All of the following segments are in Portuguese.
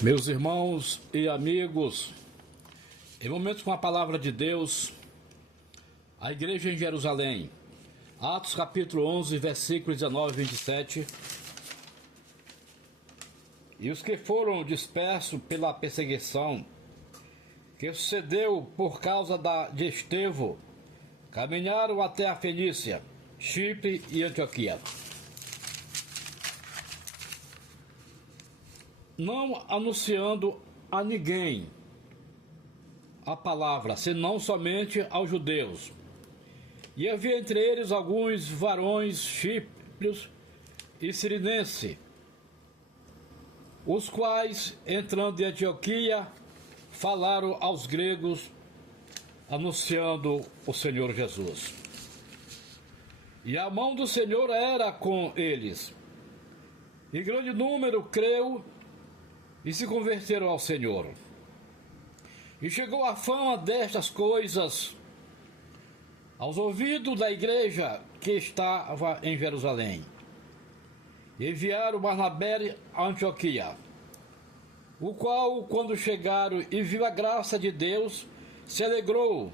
Meus irmãos e amigos, em momentos com a palavra de Deus, a igreja em Jerusalém, Atos capítulo 11, versículos 19 e 27. E os que foram dispersos pela perseguição que sucedeu por causa de Estevão, caminharam até a Fenícia, Chipre e Antioquia, não anunciando a ninguém a palavra, senão somente aos judeus. E havia entre eles alguns varões chíprios e sirinenses, os quais, entrando em Antioquia, falaram aos gregos, anunciando o Senhor Jesus. E a mão do Senhor era com eles, e grande número creu e se converteram ao Senhor. E chegou a fama destas coisas aos ouvidos da igreja que estava em Jerusalém. Enviaram Barnabé a Antioquia, o qual, quando chegaram e viu a graça de Deus, se alegrou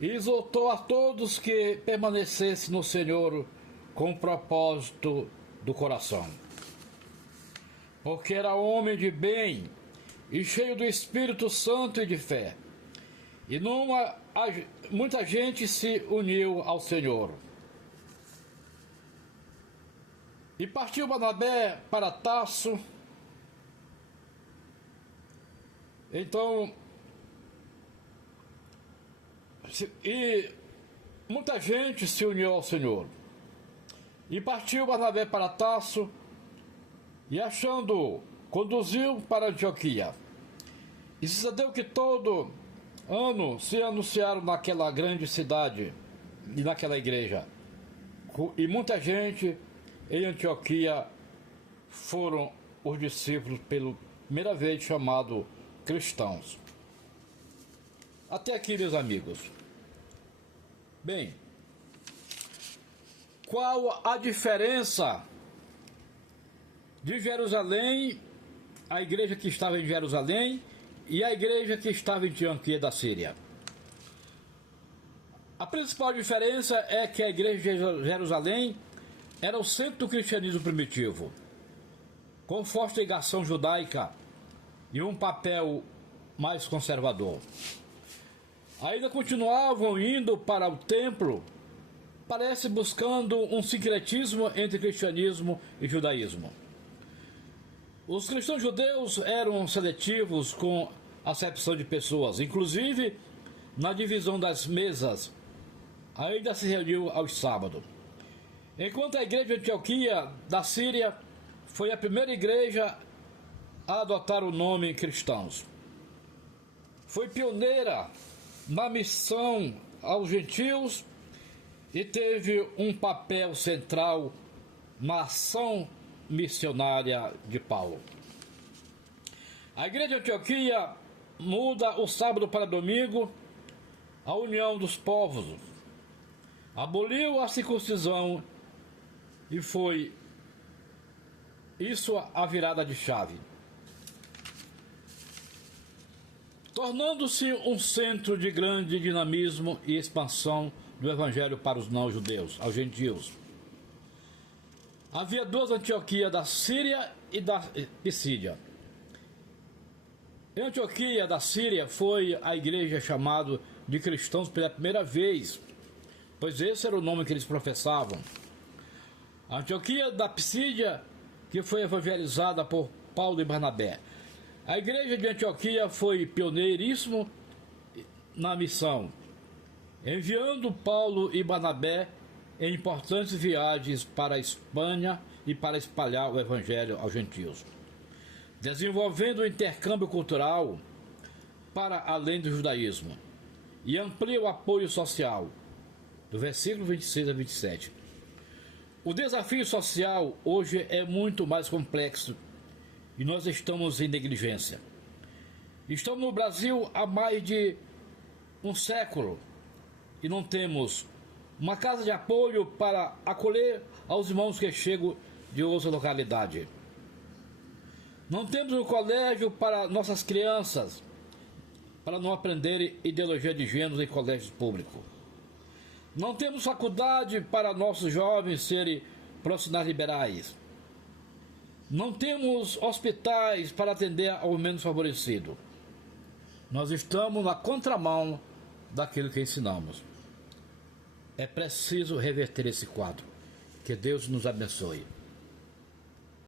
e exortou a todos que permanecessem no Senhor com o propósito do coração. Porque era homem de bem e cheio do Espírito Santo e de fé. E muita gente se uniu ao Senhor. E partiu Barnabé para Tarso. Então, muita gente se uniu ao Senhor. E partiu Barnabé para Tarso, e achando, conduziu para Antioquia. E sucedeu que todo ano se anunciaram naquela grande cidade e naquela igreja. E muita gente em Antioquia foram os discípulos pela primeira vez chamados cristãos. Até aqui, meus amigos. Bem, qual a diferença de Jerusalém, a igreja que estava em Jerusalém, e a igreja que estava em Antioquia da Síria? A principal diferença é que a igreja de Jerusalém era o centro do cristianismo primitivo, com forte ligação judaica e um papel mais conservador. Ainda continuavam indo para o templo, parece buscando um sincretismo entre cristianismo e judaísmo. Os cristãos judeus eram seletivos com a acepção de pessoas, inclusive na divisão das mesas, ainda se reuniu aos sábados. Enquanto a igreja de Antioquia da Síria foi a primeira igreja a adotar o nome cristãos. Foi pioneira na missão aos gentios e teve um papel central na ação missionária de Paulo. A igreja de Antioquia muda o sábado para domingo, a união dos povos, aboliu a circuncisão e foi isso a virada de chave, tornando-se um centro de grande dinamismo e expansão do evangelho para os não-judeus, aos gentios. Havia duas Antioquias, da Síria e da Pisídia. Em Antioquia da Síria foi a igreja chamada de cristãos pela primeira vez, pois esse era o nome que eles professavam. A Antioquia da Pisídia, que foi evangelizada por Paulo e Barnabé. A igreja de Antioquia foi pioneiríssimo na missão, enviando Paulo e Barnabé em importantes viagens para a Espanha e para espalhar o evangelho aos gentios, desenvolvendo o intercâmbio cultural para além do judaísmo e amplia o apoio social, do versículo 26 a 27. O desafio social hoje é muito mais complexo e nós estamos em negligência. Estamos no Brasil há mais de um século e não temos uma casa de apoio para acolher aos irmãos que chegam de outra localidade. Não temos um colégio para nossas crianças, para não aprenderem ideologia de gênero em colégios públicos. Não temos faculdade para nossos jovens serem profissionais liberais. Não temos hospitais para atender ao menos favorecido. Nós estamos na contramão daquilo que ensinamos. É preciso reverter esse quadro. Que Deus nos abençoe.